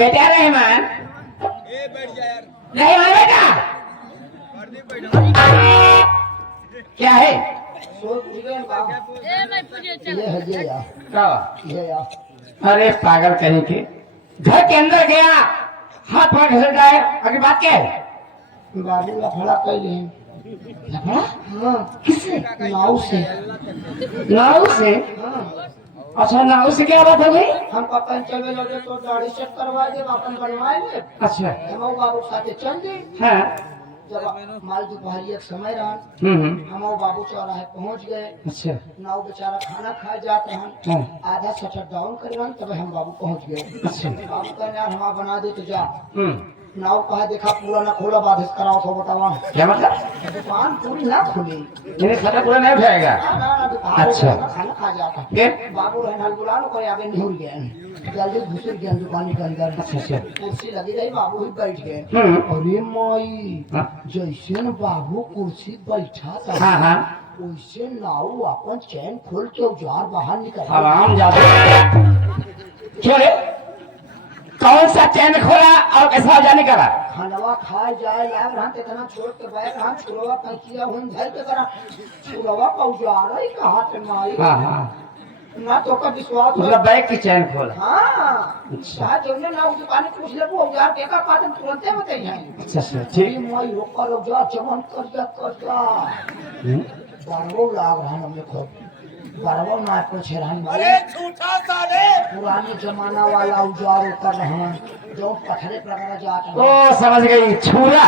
बेटा रहमान बैठ जा यार। रहमान बेटा क्या है? ये है ये यार, क्या? ये यार। अरे पागल कहीं के घर के अंदर गया हाथ पांव घिसट गए अगली बात क्या है? बाबू लफड़ा कैले हैं। लफड़ा? हाँ, किससे? नाव से। नाव से? हाँ, अच्छा नाव से क्या बात हो गई? हम पता चले लगे तो दाढ़ी सेट करवा दे, अपन बनवाए ले। अच्छा हम बाबू साथे चल दे। हाँ जब माल दोपहरी एक समय रहा, हम बाबू चौराहे पहुंच गए। अच्छा नाव बेचारा खाना खाए जाते हैं, हाँ आधा शटर डाउन कर रहा, तब हम बाबू पहुंच गए। अच्छा बाबू कहने यार हम बना दे तो जा। हम्म नाव कहा देखा पूरा ना खोला, बाधित कराओ तो बतावा। क्या मतलब? दुकान पूरी ना खुली। मेरे खाता पूरा नहीं उठाएगा। अच्छा। खाना खा जाता। क्या? बाबू रहना बुला लो, कोई आगे नहीं गए, जल्दी घुसर गए दुकान के अंदर। अच्छा अच्छा कुर्सी लगी रही, बाबू ही बैठ गए। हम्म। अरे माई, हाँ जैसे न बाबू कुर्सी बैठा था, हाँ हाँ वैसे नाव अपन चैन खोल के औजार बाहर निकल आराम जाते क्यों रे? कौन सा चैन खोला और कैसा जाने करा? खानवा खाए जाए लाग रहा, इतना छोड़ के बैठ रहा, छुरवा कैचिया हुन घर के करा, छुरवा का औजार ही कहा थे माई। हाँ हाँ ना तो का विश्वास हो। मतलब बैग की चैन खोला। हाँ, अच्छा। अच्छा जौने ना उस दुकान में पूछ ले वो औजार के का पादन तुरंत बताई है। अच्छा अच्छा ये ठीक। माई रोका औजार चमन कर जा बारवो लाग रहा हमने खूब बारवो ना कुछ रहन माई। अरे झूठा साले। पुराने जमाना वाला औजार कर रहा जो पत्थरे प्रकार जात ओ समझ गई छुरा।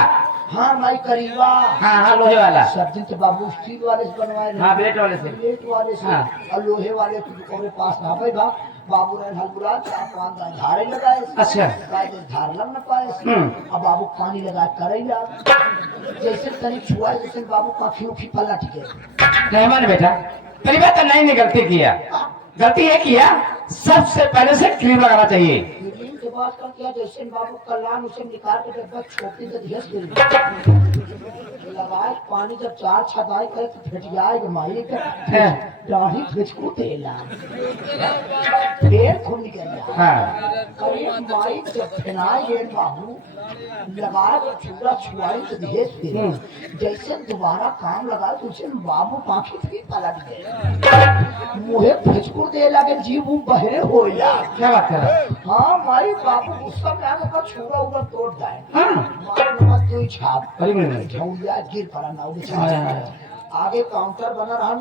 हाँ माई करीबा। हाँ हाँ लोहे वाला। सब दिन तो बाबू स्टील वाले से बनवाए रहे। हाँ प्लेट वाले से। प्लेट वाले से हाँ। और लोहे वाले तो दुकान पास ना भाई बा बाबू ने हलबुला चार पांच धारे लगाए। अच्छा। धार लग न पाए। अब बाबू पानी लगा करैला जैसे तनी छुआ जैसे बाबू काफी उखी पलट गए। रहमान बेटा पहली बात तो नहीं गलती किया। गलती ये किया सबसे पहले से क्रीम लगाना चाहिए। क्रीम के बाद कर किया जैसे बाबू कल्याण उसे निकाल के डब्बा छोटी से धीस लगाए पानी जब चार छदाई करे तो फट जाए माई का दाढ़ी खिचकू तेला पेड़ खून निकल गया। हाँ अरे माई जब फिनाई गए बाबू लगाए तो छुरा छुआई तो धीस जैसे दोबारा काम लगाए तो उसे बाबू पाखी थी पलट गए मुहे खिचकू दे लगे जीव बहरे हो या। क्या बात कर रहा है? हाँ माई बाबू गुस्सा में आके का छुरा उधर तोड़ जाए। हाँ मार नमक तो छाप अरे मेरे झौलिया गिर पड़ा नाव हाँ, बेचारा। आगे काउंटर बना रहा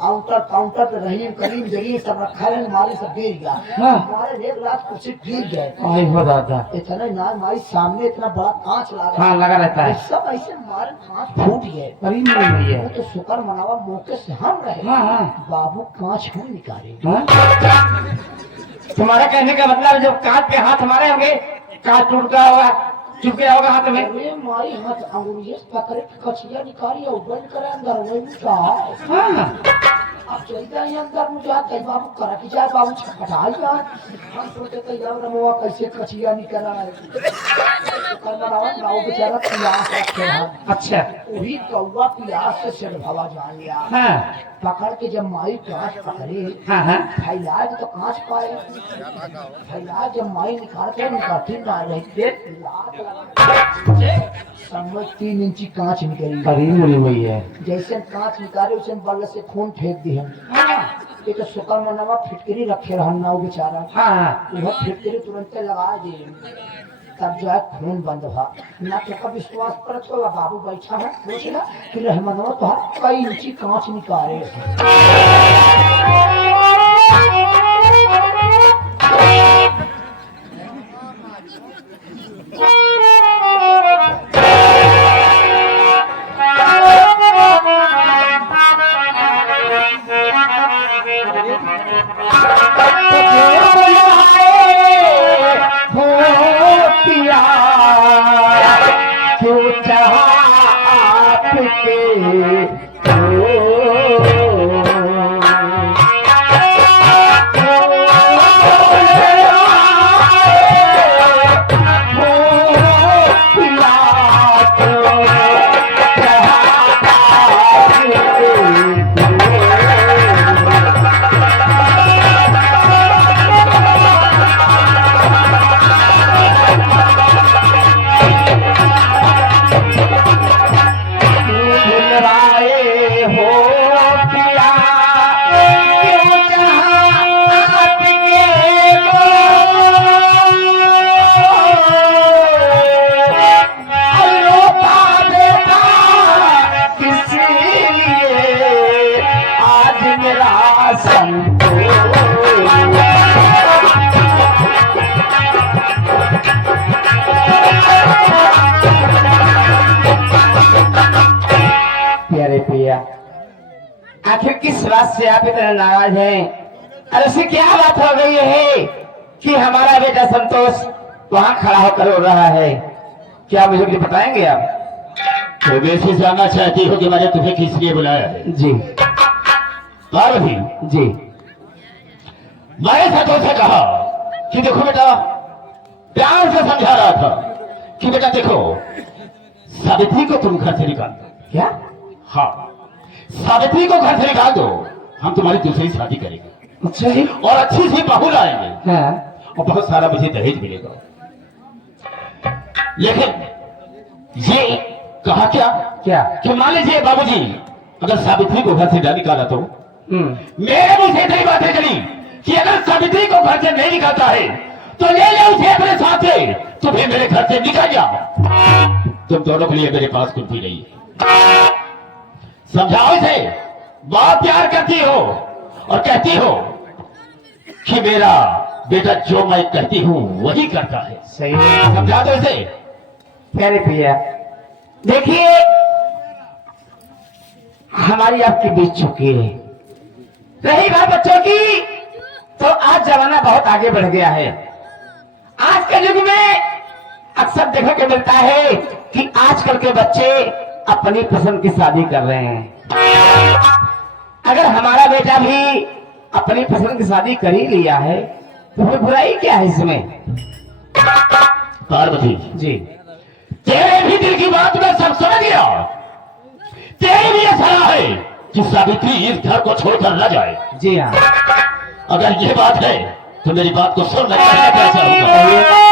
काउंटर पे रहीम करीम जलील सब रखा है हमारे सब गिर गया। हाँ। हमारे एक रात कुछ गिर गए आई हो दादा। इतना ना हमारे सामने इतना बड़ा कांच लगा हाँ लगा रहता है। सब ऐसे हमारे कांच फूट गए। अरे मेरे वो तो शुक्र मनावा मौके से हम रहे। हाँ हाँ बाबू कांच हम निकाले। हाँ? तुम्हारा कहने का मतलब जब कांच पे हाथ मारे होंगे कांच टूट गया होगा चुप गया होगा हाथ में। अरे मारी हाथ अंगुलियों से पकड़े कचिया निकाली और बंद करे अंदर वही कहा हाँ अब चलते हैं अंदर मुझे कई बाबू करा कि जाए बाबू छटपटाई यार हम सोचे कई यार रमवा कैसे कचिया निकला है नाव बेचारा प्यास रखे हैं। अच्छा वही कौवा प्यास से सिर भवा जान लिया। हाँ पकड़ के जब माई कांच पकड़ी हाँ हाँ फैलाज तो कांच पाए फैलाज जब माई निकालते निकालती ना रही समझ 3 इंची कांच निकली। अरे मुड़ी हुई है। जैसे कांच निकाले उसे बल्ले से खून फेंक दी हम। ये तो शुक्र मनावा फिटकरी रखे रहन नाव बेचारा। हाँ हाँ वह फिटकरी तुरंत लगा दी तब जो है खून बंद हुआ ना तो का विश्वास पर तो बाबू बैठा है पूछला कि रहमनवा तो कई इंची कांच निकाले। क्यों चाहा आपके पिया क्यों जहां आपके रोता बेटा किसलिए आज मेरा संतोष प्यारे पिया आखिर किस बात से आप इतना नाराज हैं? और उसे क्या बात हो गई है कि हमारा बेटा संतोष वहां खड़ा होकर रो रहा है? क्या मुझे कुछ बताएंगे आप? तो वैसे जानना चाहती हो कि मैंने तुम्हें किस लिए बुलाया है? जी पार्वती, जी मैंने संतोष से कहा कि देखो बेटा, प्यार से समझा रहा था कि बेटा देखो, सावित्री को तुम घर से निकाल दो। क्या? हाँ, सावित्री को घर से निकाल दो, हम तुम्हारी दूसरी शादी करेंगे अच्छा जी। और अच्छी सी बहू लाएंगे हाँ और बहुत सारा मुझे दहेज मिलेगा। लेकिन ये कहा क्या क्या? कि मान लीजिए बाबूजी, अगर सावित्री को घर से न निकाला तो मेरे मुंह से इतनी बातें चली कि अगर सावित्री को घर से नहीं निकालता है तो ले ले उसे अपने साथ से, तुम्हें मेरे घर से निकल जाओ। तुम दोनों के लिए मेरे पास कुछ भी नहीं है। समझाओ इसे, बहुत प्यार करती हो और कहती हो कि मेरा बेटा जो मैं कहती हूँ वही करता है। सही है। समझा दो इसे। प्यारे भैया देखिए, हमारी आपकी बीत चुकी है। रही बात बच्चों की, तो आज जमाना बहुत आगे बढ़ गया है। आज के युग में अक्सर देखने को मिलता है कि आजकल के बच्चे अपनी पसंद की शादी कर रहे हैं। अगर हमारा बेटा भी अपनी पसंद की शादी कर ही लिया है तो फिर बुराई क्या है इसमें? पार्वती जी तेरे भी दिल की बात मैं सब समझ गया। तेरी भी ये सलाह है कि सावित्री इस घर को छोड़कर न जाए। जी हाँ। अगर ये बात है तो मेरी बात को सुन, कैसा होगा।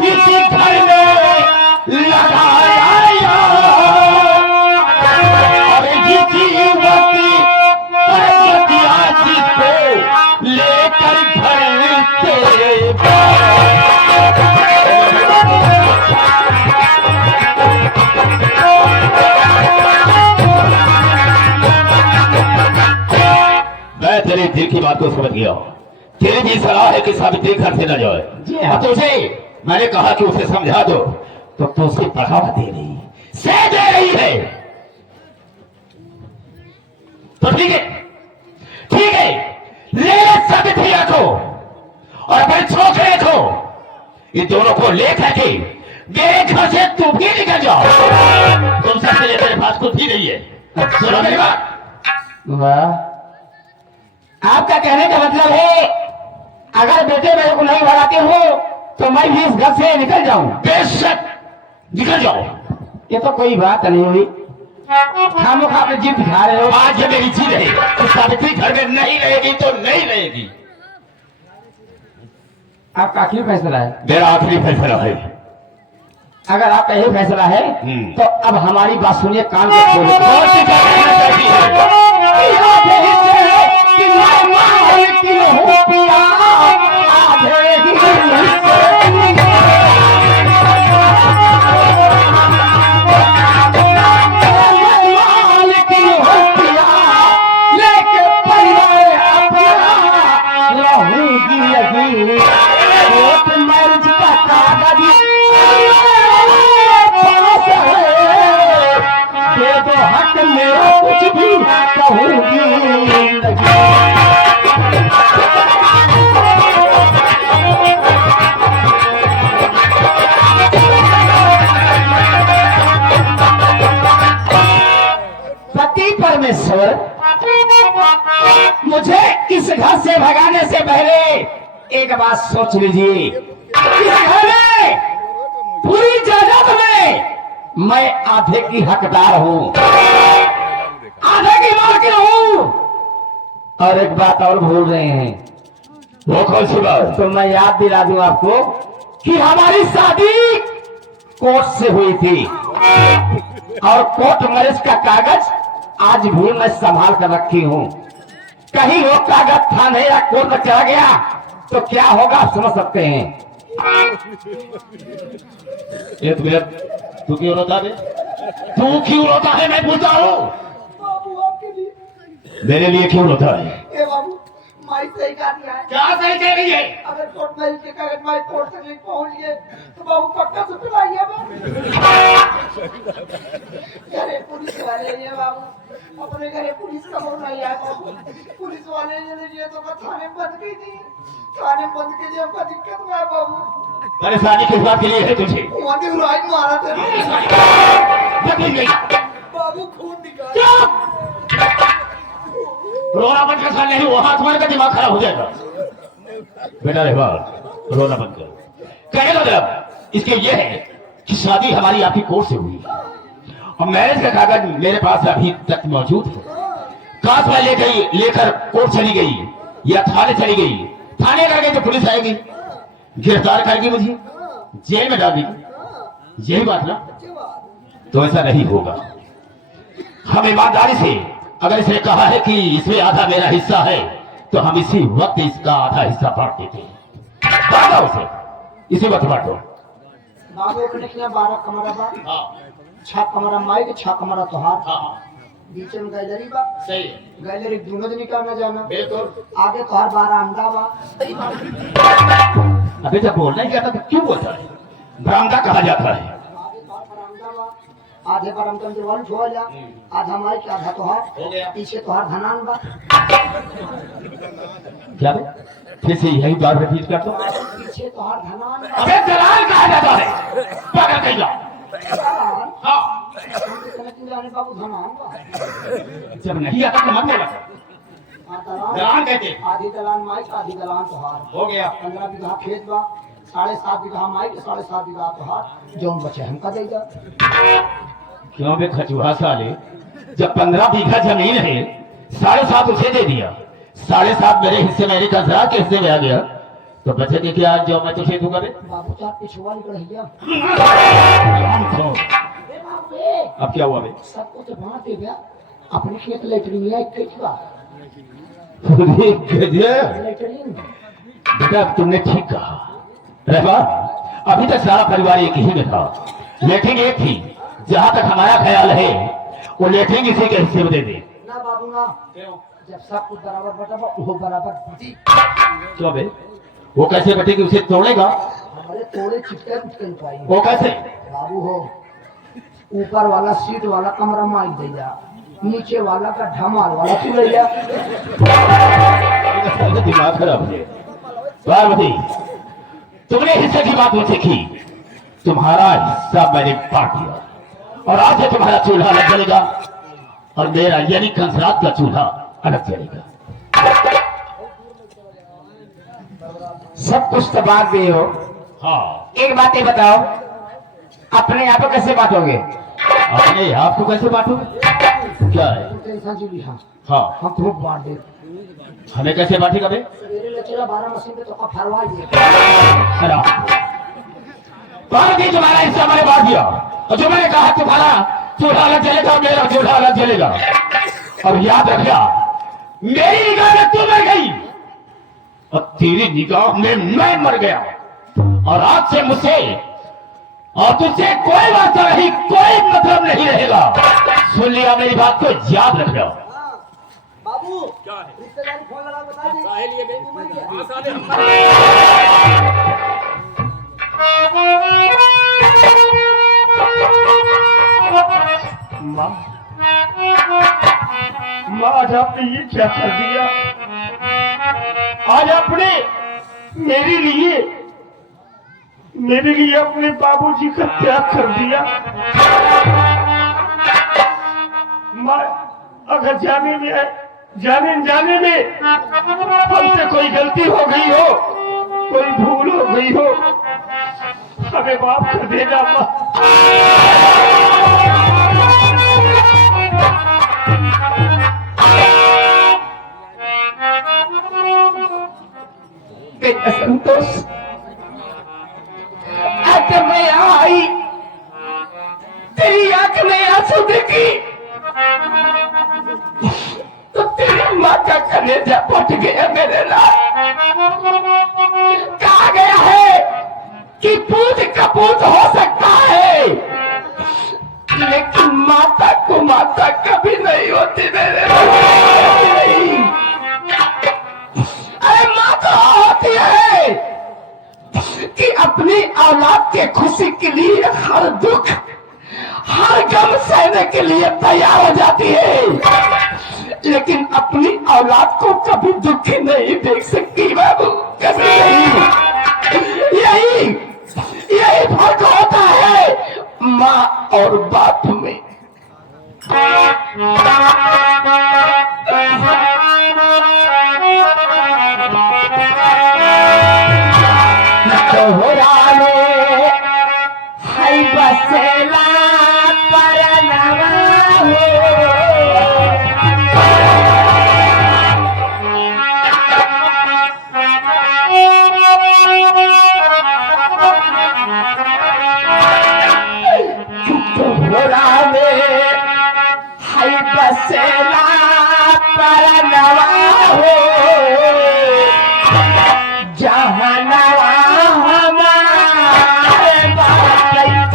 इसी घर में लगाया और लेकर घर से मैं तेरे दिल की बात को समझ गया। तेरी भी सलाह है कि सावित्री घर से न जाए। जी हाँ। और तुझे मैंने कहा कि उसे समझा दो, तो तू उसे बढ़ावा दे रही है। तो ठीक है, ले सावित्री को और अपने छोकरे को, इन दोनों को लेकर के मेरे घर से तू भी निकल जाओ। तुम सबके लिए मेरे पास कुछ भी नहीं है। सुनो मेरी बात। वाह, आपका कहने का मतलब है अगर बेटे मेरे को नहीं भगाते हो तो मैं भी इस घर से निकल जाऊं? बेशक निकल जाओ। ये तो कोई बात नहीं हुई। खामोखा अपनी जिद दिखा रहे हो। आज ये मेरी जिद है कि सावित्री घर में नहीं रहेगी तो नहीं रहेगी। आपका आखिरी फैसला है? मेरा आखिरी फैसला है। अगर आपका यही फैसला है तो अब हमारी बात सुनिए, कान को खोलिए। बहुत सी बातें कहना चाहती है। कि मैं मालकिन हूँ पिया, आधे ही मालकिन हूँ पिया, लेके परिवार अपना रहूंगी यही। एक मर्ज का कागज पास है, दे दो हक मेरा, कुछ भी कहूंगी नहीं। पति परमेश्वर मुझे इस घर से भगाने से पहले एक बात सोच लीजिए। इस घर में पूरी जायदाद में मैं आधे की हकदार हूँ, आधे की मालकिन हूँ। और एक बात और भूल रहे हैं, वो कौन सी बात? तो मैं याद दिला दूं आपको कि हमारी शादी कोर्ट से हुई थी और कोर्ट मैरिज का कागज आज भी मैं संभाल कर रखी हूं। कहीं वो कागज थाने या कोर्ट में चला गया तो क्या होगा समझ सकते हैं। एक मिनट, तू क्यों रोता है? तू क्यों रोता है मैं पूछता हूँ। बाबू आपके लिए मेरे लिए क्यों रोता है? ए बाबू माई सही कहा दिया है। क्या सही कह रही है? अगर कोर्ट मैरिज के कागज माई कोर्ट तक नहीं पहुंच गए तो बाबू पक्का से पिलाइए घरे पुलिस वाले ये बाबू अपने घरे पुलिस का फोन नहीं आया बाबू। पुलिस वाले ने ये तो थाने में बंद की थी। थाने में बंद के लिए आपका दिक्कत हुआ है बाबू। परेशानी किस बात के लिए है तुझे? वहाँ देख राइट मारा था तकलीफ गई। बाबू खून निकाला। रोना बंद कर, नहीं वो हाथ मार का दिमाग खराब हो जाएगा। बेटा रे बात, रोना बंद कर। कहने का मतलब इसके ये है कि शादी हमारी आपकी कोर्ट से हुई और मैरिज का कागज मेरे पास अभी तक मौजूद है। काश मैं लेकर कोर्ट चली गई या थाने चली गई, थाने कर गई तो पुलिस आएगी, गिरफ्तार करेगी, मुझे जेल में डाल देगी। यही बात ना? तो ऐसा नहीं होगा। हम ईमानदारी से अगर इसने कहा है कि इसमें आधा मेरा हिस्सा है तो हम इसी वक्त इसका आधा हिस्सा बांट देते हैं। बांटो उसे, इसी वक्त बांटो। बाबू अपने क्या 12 कमरा बा। हाँ 6 कमरा माई के 6 कमरा तोहार। हाँ बीच में गैलरी बा। सही है, गैलरी दोनों दिन का ना जाना। बिल्कुल। आगे तोहार 12 अंडा बा। अबे जब बोलना ही क्या था तो क्यों बोलता है? बरामदा कहा जाता है। आगे तोहार बरामदा बा। आधे बरामदा में दीवार छोड़ जा। आधा माई के आधा हो तोहार। गया। पीछे तोहार धनान बा। क्या बे? फिर से यही बात रिपीट कर दो। पीछे तोहार धनान बा। अबे दलाल कहा जाता है, पागल कहेगा। धनान? हाँ, हम तो कहते हैं जाने बाबू धनान बा। जब नहीं आता तो मत बोला। हाँ, दलान। दलान कहते हैं। आधी दलान माई का आधी दलान तोहार। हो गया। 15 बीघा खेत बा। 7.5 बीघा माई के 7.5 बीघा तोहार। जो बचे हमका देगा। क्यों बे खचुआ साले, जब 15 बीघा जमीन है 7.5 उसे दे दिया, 7.5 मेरे हिस्से मेरे कंसरा के हिस्से में आ गया तो बचे के क्या जो मैं तुझे दूंगा बे? बाबू साहब पिछुआ निकल गया। ए बाबू ए, अब क्या हुआ बे? सबको तो बांट दे गया। अपने खेत लेटरिन है किचवा। लेटरिन बेटा तुमने ठीक कहा। रहबा अभी तक सारा परिवार एक ही में था, लेकिन एक थी जहां तक हमारा ख्याल है वो लेटरिन इसी के हिस्से में दे दे। ना बाबू ना। जब सब कुछ बराबर बटा वो बराबर बटी। क्यों बे? वो कैसे बटेगी? उसे तोड़ेगा? हमारे थोड़े चिटके उठके पाई। वो कैसे? बाबू हो ऊपर वाला सीट वाला कमरा माई दे जा। नीचे वाला का ढमाल वाला तू ले जा। दिमाग खराब है। पार्वती तुमने हिस्से की बात मुझसे की, तुम्हारा हिस्सा मैंने बांट दिया और आज से तुम्हारा चूल्हा अलग जलेगा और मेरा यानी कंसरात का चूल्हा अलग जलेगा। सब कुछ तो बात भी हो। हाँ, एक बात ये बताओ, अपने आप को कैसे बांटोगे? अपने आप को कैसे बांटोगे? क्या है? तू टेंशन जुली हाँ हाँ, हम तुमको बांट दे। हमें कैसे बांटेगा बे? मेरे ले चला 12 मशीन पे तो का फरवा दे। खराब। पार्वती तुम्हारा हिस्सा मैंने बांट दिया और जो मैंने कहा तुम्हारा चूल्हा अलग जलेगा, मेरा चूल्हा अलग जलेगा। और याद रखना मेरी निगाह में तू मर गई और तेरी निगाह में मैं मर गया और आज से मुझसे और तुझसे कोई वास्ता नहीं, कोई मतलब नहीं रहेगा। सुन लिया मेरी बात को याद रखना। बाबू रिश्तेदारी फोन लगा बता दे। माँ आज आपने ये क्या कर दिया? आज आपने मेरे लिए अपने बाबूजी का त्याग कर दिया। माँ अगर जाने में हमसे कोई गलती हो गई हो, कोई भूल हो गई हो, हमें माफ कर देना माँ। कैसा संतोष आज मैं यहाँ आई तेरी आंख में आंसू देखी तो तेरी माँ का कलेजा फट गया मेरे लाल। कहा गया है कि पूत कपूत हो सकता है लेकिन माता को माता कभी नहीं होती मेरे नहीं। अरे माँ तो होती है कि अपनी औलाद के खुशी के लिए हर दुख हर गम सहने के लिए तैयार हो जाती है लेकिन अपनी औलाद को कभी दुखी नहीं देख सकती बाबू, कभी नहीं। यही फर्क होता है माँ और बाप में। तोहरा में है बसेला परनवा तोहरा में है बसेला परनवा हो जहनवा हमारे बात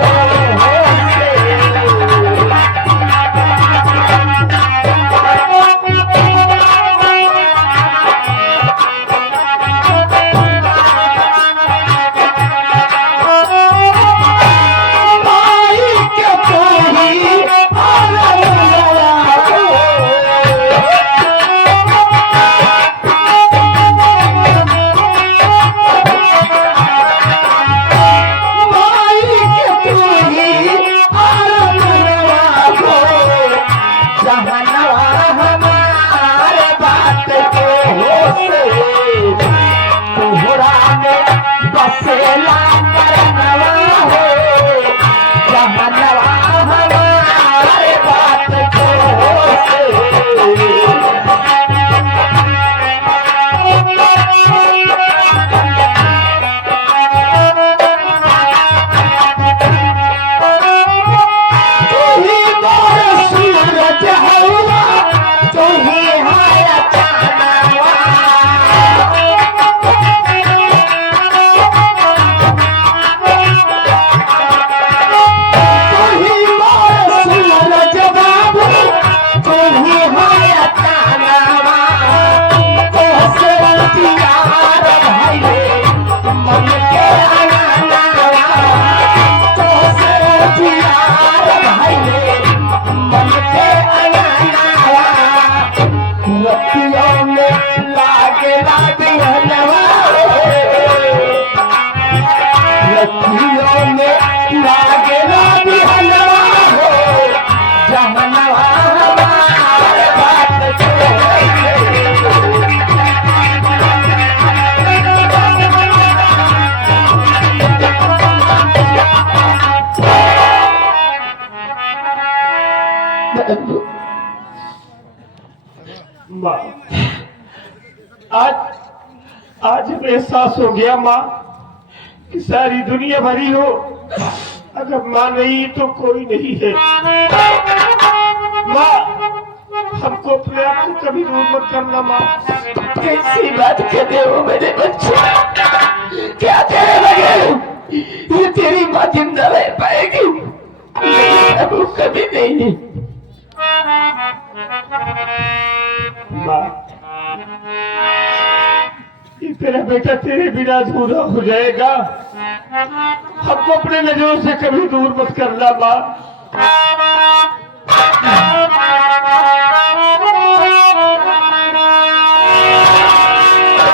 बसेला परनवा हो जहनवा हमारे बात को तू ही मोर सूरज हवा तू ही है चांदवा माँ आज हमें एहसास हो गया माँ कि सारी दुनिया भरी हो अगर माँ नहीं तो कोई नहीं है। माँ हमको अपने आप से कभी दूर मत करना माँ। कैसी बात कहते हो मेरे बच्चे, क्या तेरे लगे ये तेरी माँ जिंदा रह पाएगी? वो कभी नहीं। माँ ये तेरा बेटा तेरे बिना अधूरा हो जाएगा। हमको अपने नजरों से कभी दूर मत करना माँ।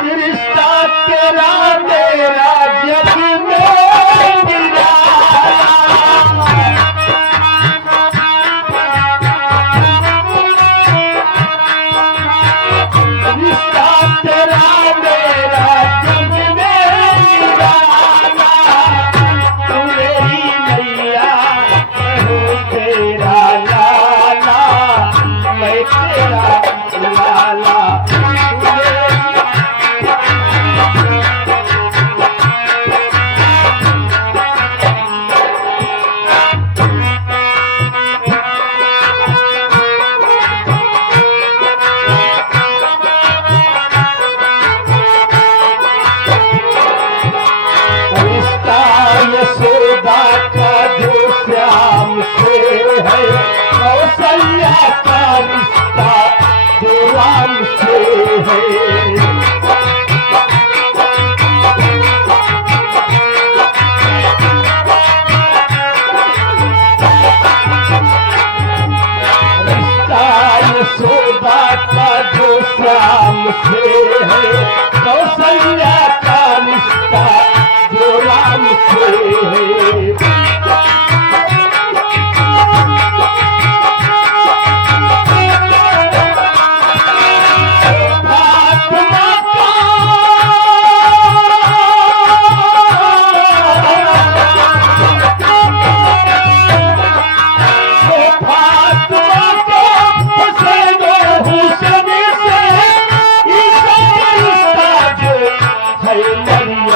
रिश्ता तेरा मेरा जग में निराला। रिश्ता तेरा मेरा जग में निराला। तू मेरी मैया मैं हूँ तेरा लाला। मैं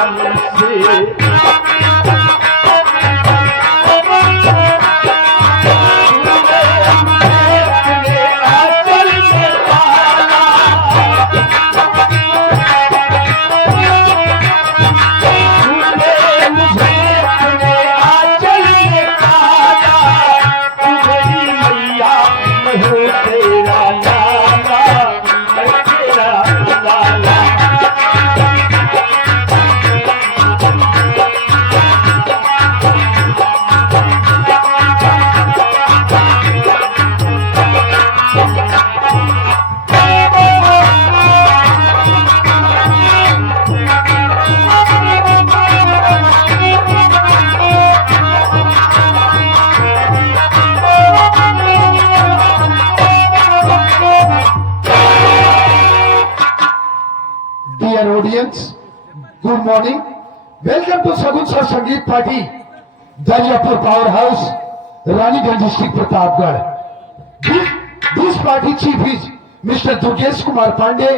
नाम से Dear audience, good morning. Welcome to Sagun Sir Sangeet Party, Daryapur Power House, Raniganj District, Pratapgarh. This party chief is Mr. Durgesh Kumar Pandey.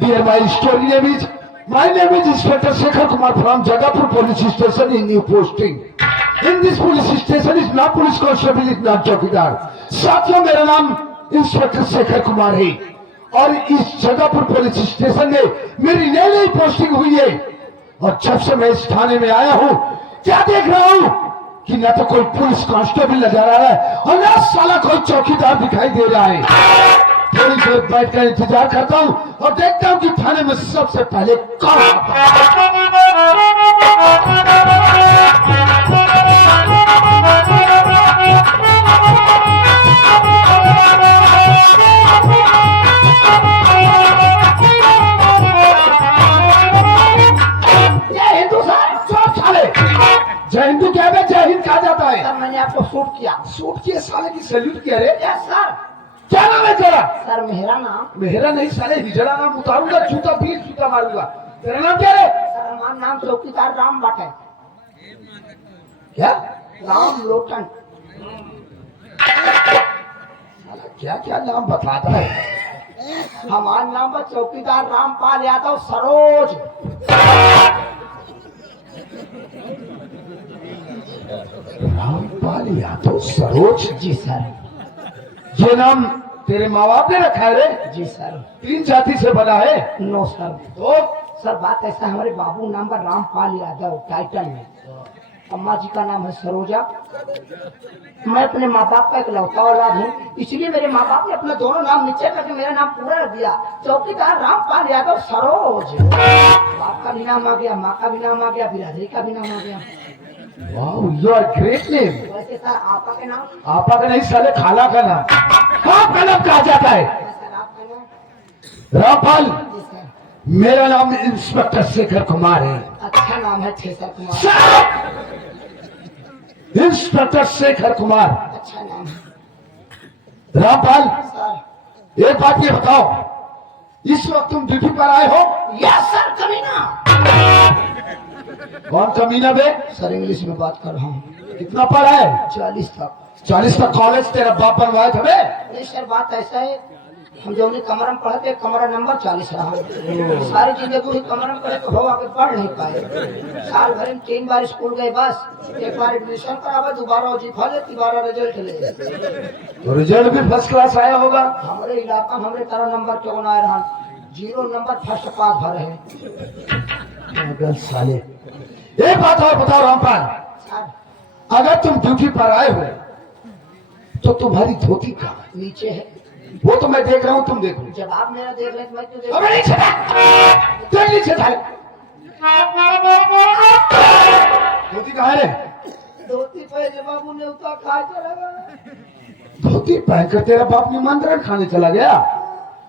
Dear my story name is, my name is Inspector Shekhar Kumar from Jagapur Police Station in new posting. In this police station is not police constable, is not चौकीदार. साथियों मेरा नाम inspector Shekhar Kumar है और इस जगहपुर police station में मेरी नई पोस्टिंग हुई है और जब से मैं इस थाने में आया हूँ क्या देख रहा हूँ कि न तो कोई पुलिस कांस्टेबल नजर आ रहा है और न साला कोई चौकीदार दिखाई दे रहा है। थोड़ी देर बैठकर इंतजार करता हूँ और देखता हूँ कि थाने में सबसे पहले कौन आता है। जय हिंदू सर, चुप साले। जय हिंदू क्या है, जय हिंद कहा जाता है। सर मैंने आपको शूट किया। सूट किए साले की सैल्यूट किया रे। Yes sir. क्या नाम है तेरा? सर मेरा नाम, मेरा नहीं साले, हिजड़ा नाम उतारूंगा, जूता 20 जूता मारूंगा। तेरा नाम क्या है? सर हमारा नाम चौकीदार राम भट्ट है। क्या राम लोटन। साला क्या क्या नाम बताता है। हमारा नाम है चौकीदार रामपाल यादव सरोज। रामपाल यादव सरोज। जी सर। ये नाम तेरे माँ बाप ने रखा है रे? जी सर। 3 जाति से बना है। No sir. तो सर बात ऐसा, हमारे बाबू नाम है रामपाल यादव टाइटल में, अम्मा जी का नाम है सरोजा। मैं अपने माँ बाप का इकलौता औलाद हूँ, इसलिए मेरे माँ बाप ने अपने दोनों नाम नीचे करके मेरा नाम पूरा रख दिया, चौकीदार रामपाल यादव सरोज। बाप का भी नाम आ गया, माँ का भी नाम आ गया, बिरादरी का भी नाम आ गया। Wow, you are great name. वैसे सर आपका के नाम? आपा का नहीं साले, खाला का नाम। बाप का नाम कहा जाता है सर आपका नाम? रामपाल। जी सर। मेरा नाम इंस्पेक्टर शेखर कुमार है। अच्छा नाम है ठेसर कुमार। इंस्पेक्टर शेखर कुमार। अच्छा नाम है रामपाल, सर। एक बात ये बताओ, इस वक्त तुम ड्यूटी पर आए हो? Yes sir. कमीना। कौन कमीना बे? सर इंग्लिश में बात कर रहा हूँ। कितना पढ़ा है? 40 तक। 40 तक कॉलेज तेरा बाप बनवाए थे बे? नहीं सर, बात ऐसा है, हम जो उन्हें कमरा में पढ़ते कमरा नंबर 40 रहा। सारी जिंदगी वही कमरा में पढ़े तो हो आगे पढ़ नहीं पाए। साल भर में 3 बार स्कूल गए बस, एक बार एडमिशन करावे, दोबारा वजीफा ले, तीबारा रिजल्ट ले। तो रिजल्ट भी फर्स्ट क्लास आया होगा। हमारे इलाका में हमरे तरह नंबर क्यों ना आए रहा, 0 नंबर फर्स्ट पास भरे हैं। पागल साले। एक बात और बताओ रामपाल, सर अगर तुम ड्यूटी पर आए हो तो तुम्हारी धोती कहाँ है? नीचे है। वो तो मैं देख रहा हूँ, तुम देखो। जब आप मेरा देख रहे तो मैं क्यों अबे नीचे देख, नीचे साले। धोती कहाँ है रे? धोती पहले बाबू ने उतार खा चला गया। धोती पहनकर तेरा बाप निमंत्रण खाने चला गया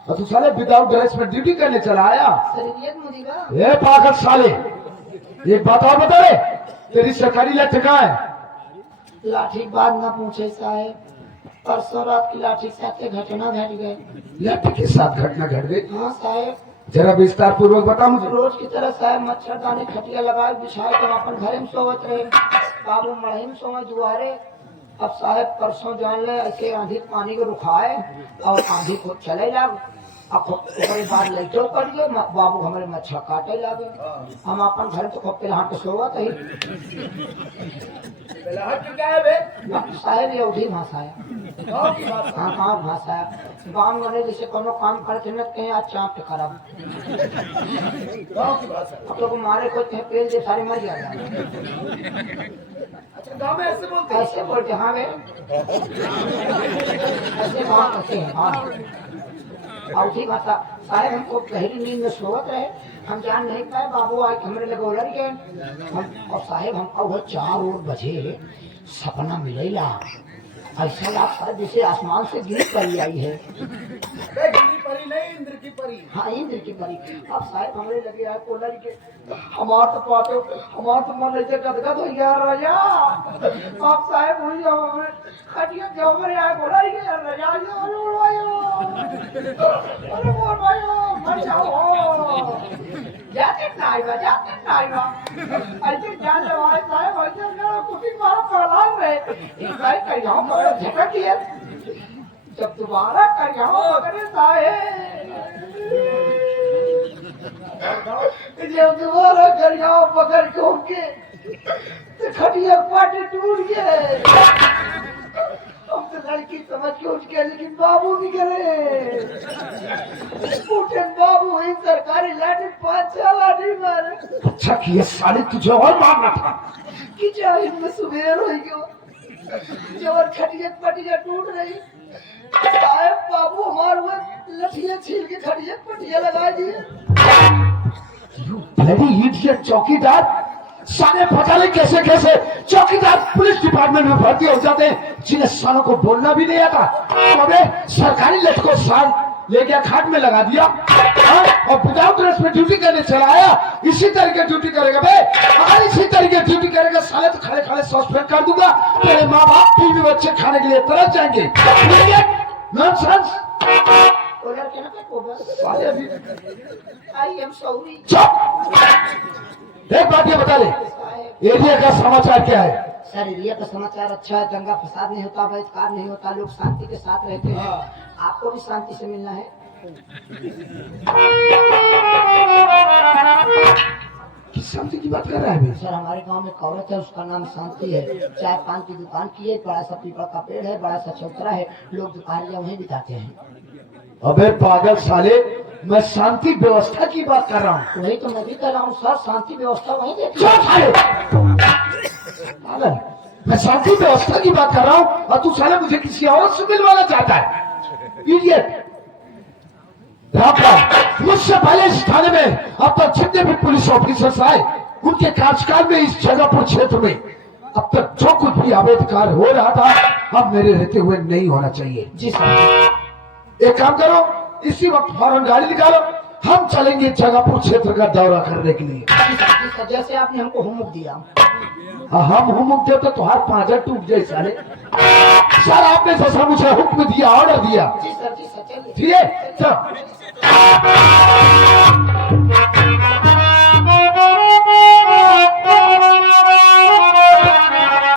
और तू साले विदाउट ड्रेस में ड्यूटी करने चला आया। शरीरियत मुझीगा। ये पागल साले, एक बात और बता रे, तेरी सरकारी लाठी कहाँ है? लाठी की बात ना पूछे साहेब, परसों रात की लाठी के साथ एक घटना घट गई। लाठी के साथ घटना घट गई? हाँ साहेब। जरा विस्तार पूर्वक बता मुझे। रोज की तरह साहेब मच्छरदानी खटिया लगाए बिछाए तो अपन घर में सोवत रहे, बाबू मढ़ई में सोवे दुआरे। अब साहेब परसों जान ले ऐसे आंधी पानी को रुखाए और आंधी को चले जाओ अब ओकरे बाद लइटो करिए बाबू हमारे मच्छा काटे लागे हम अपन घर तो कब पहले हाथ सोवत है पहले हट चुका है बे साहेब ये उठी भाषाया गाँव की बात हाँ कहाँ भाषाया गाँव में जैसे कोनो काम करते न कहीं आज चाप पे खराब गाँव की बात है अब तो मारे को कहीं पेल दे सारे मर जाए अच्छा गाँव में ऐसे बोलते हैं ऐसे बोलते हाँ वे ऐसे वहाँ कहते हैं हाँ और उठी भाषा साहेब हमको गहरी नींद में सोवत रहे हम जान नहीं पाए बाबू आज हमरे लगे उलट गए हम और साहेब हमको वो 4 बजे सपना मिलेला ऐसा लगता है जैसे आसमान से गिर पड़ी आई है बे गिरी परी नहीं इंद्र की परी हाँ इंद्र की परी अब साहेब हमरे लगे आए कोलर के हमार तो पाते हमार तो मन ऐसे गदगद हो गया राजा अब साहेब भूल जाओ हमरे खटिया जो हमरे आए कोलर के राजा जो अरे मोर भाइयो मर जाओ जाते नाइवा ऐसे जान जवाए साहेब ऐसे मेरा कुछ मारा प्रहलाद रहे इस भाई करियाओ पर झटक दिए जब दोबारा करियाओ पकड़े साहेब जब दोबारा करियाओ पकड़ के उनके तो खटिया पाटे टूट गए हम तो लड़की समझ के उठ गए लेकिन बाबू नहीं करे उठे बाबू ही सरकारी लाठी 5-6 लाठी मारे अच्छा किए साले तुझे और मारना था कि चाहे में सुबेर हो गयो जब खटिया पटिया टूट रही साहेब बाबू हमारे वो लठिया छील के खटिया पटिया लगा दिए यू ब्लडी इडियट चौकीदार साले पता नहीं कैसे कैसे चौकीदार पुलिस डिपार्टमेंट में भर्ती हो जाते हैं जिन्हें सालों को बोलना भी नहीं आता तो अबे सरकारी लठ को साल ले गया खाट में लगा दिया और विदाउट ड्रेस में ड्यूटी करने चला आया इसी तरीके ड्यूटी करेगा बे अगर इसी तरीके ड्यूटी करेगा साले तो खड़े खड़े सस्पेंड कर दूंगा तेरे माँ बाप बीवी बच्चे खाने के लिए तरस जाएंगे नॉनसेंस बोला क्या ना साले अभी आई एम सॉरी चुप एक बात ये बता ले एरिया का समाचार क्या है सर एरिया का समाचार अच्छा है दंगा फसाद नहीं होता बहिष्कार नहीं होता लोग शांति के साथ रहते हैं आपको भी शांति से मिलना है किस शांति की बात कर रहा है भाई सर हमारे गांव में एक औरत है उसका नाम शांति है चाय पान की दुकान की है बड़ा सा पीपल का पेड़ है बड़ा सा चौतरा है लोग दुकानियां वहीं बिताते हैं अबे पागल साले मैं शांति व्यवस्था की बात कर रहा हूँ वही तो मैं भी कर रहा हूँ सर शांति व्यवस्था वहीं देखिए चुप साले पागल मैं शांति व्यवस्था की बात कर रहा हूँ और तू साले मुझे किसी औरत से मिलवाना चाहता है इडियट मुझसे पहले इस थाने में अब तक जितने भी पुलिस ऑफिसर्स आए उनके कार्यकाल में इस जगहपुर क्षेत्र में अब तक जो कुछ भी अवैध कार्य हो रहा था अब मेरे रहते हुए नहीं होना चाहिए जी सर एक काम करो इसी वक्त फौरन गाड़ी निकालो हम चलेंगे जगहपुर क्षेत्र का दौरा करने के लिए जी सर जैसे आपने हमको होमवर्क दिया हम हुमुक दे तो तुम्हार पांजा टूट जाए साले सर आपने जैसा मुझे हुक्म दिया ऑर्डर दिया जी सर चलिए ठीक है चल